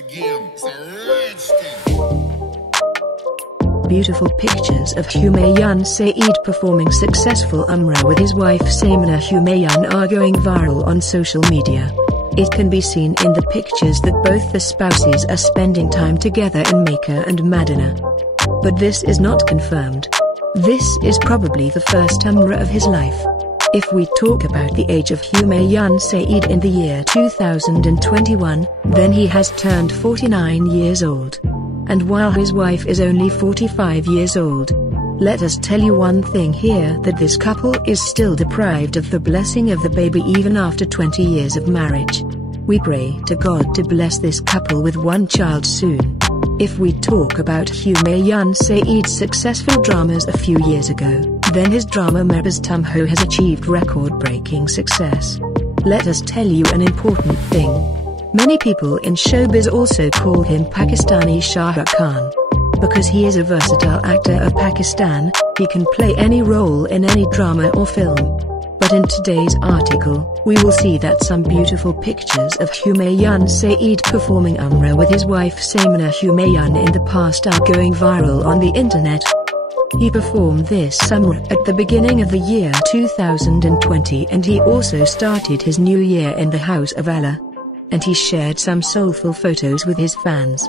again. It's a rich thing. Beautiful pictures of Humayun Saeed performing successful Umrah with his wife Saimana Humayun are going viral on social media. It can be seen in the pictures that both the spouses are spending time together in Mecca and Medina. But this is not confirmed. This is probably the first Umrah of his life. If we talk about the age of Humayun Saeed in the year 2021, then he has turned 49 years old. And while his wife is only 45 years old. Let us tell you one thing here, that this couple is still deprived of the blessing of the baby even after 20 years of marriage. We pray to God to bless this couple with one child soon. If we talk about Humayun Saeed's successful dramas a few years ago, then his drama Mehbaz Tum Ho has achieved record-breaking success. Let us tell you an important thing. Many people in showbiz also call him Pakistani Shah Rukh Khan. Because he is a versatile actor of Pakistan, he can play any role in any drama or film. But in today's article, we will see that some beautiful pictures of Humayun Saeed performing Umrah with his wife Saimana Humayun in the past are going viral on the internet. He performed this Umrah at the beginning of the year 2020, and he also started his new year in the house of Allah. And he shared some soulful photos with his fans.